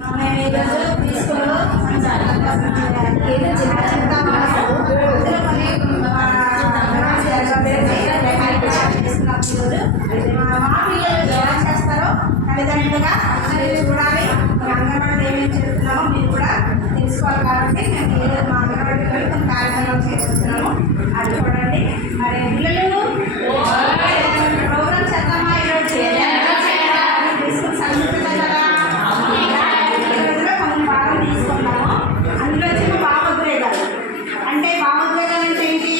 తల్లిదండ్రులుగా చూడాలి. అంగన్వాడీ ఏమేమి చేస్తున్నామో మీరు కూడా తెలుసుకోవాలి. కాబట్టి మేము ఈరోజు మా అంగన్వాడీ కొన్ని కార్యక్రమాలు చేస్తున్నాము. అది చూడండి. మరి పిల్లలు ప్రోగ్రామ్ చేద్దామా ఈరోజు? సంస్కృతి కదా, ఈరోజులో కొన్ని భాగం తీసుకున్నాము. అందులో వచ్చిన భావోద్వేగాలు. అంటే భావోద్వేగాలు అంటే ఏంటి?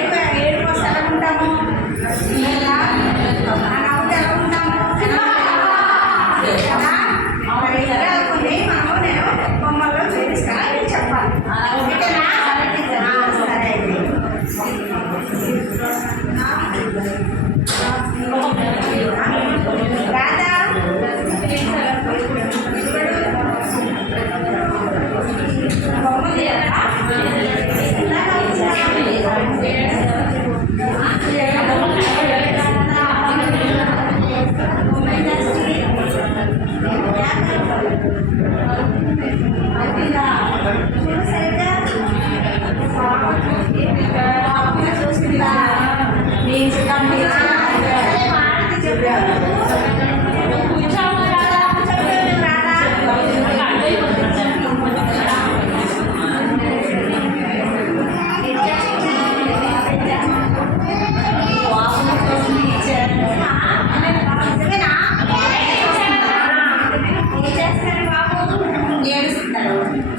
ఇప్పుడు ఏడుపు వస్తే ఎలా ఉంటాము? మనము నేను బొమ్మల్లో చూపిస్తాను, చెప్పాలి. ఓకేనా? సరే అయితే రాధా బొమ్మ తీయాలా?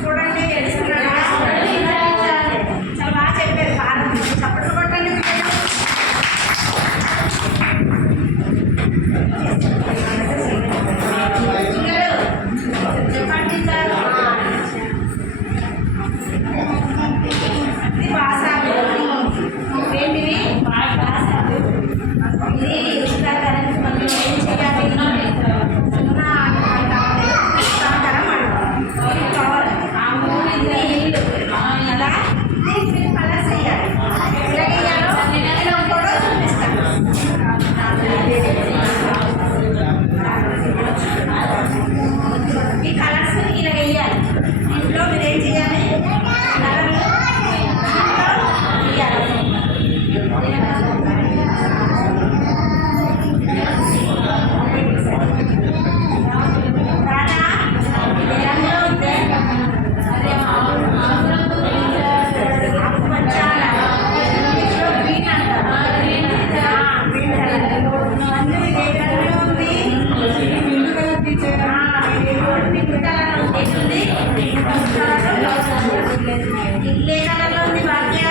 చూడండి, ఏడుస్తున్నాడు. చాలా బాగా చెప్పారు. చప్పట్లు కొట్టండి. చెప్పండి సార్. ఇది భాషలు ఏంటివి? భాషలు. ఇది ఉత్తరాఖండ్ మనం ఏం చేయాలి? ఈ కలర్స్ ఇలా వేయాలి. ఇంట్లో మీరు ఏం చేయాలి? ఇల్లే కలర్లో ఉంది భాగ్య.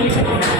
Thank you.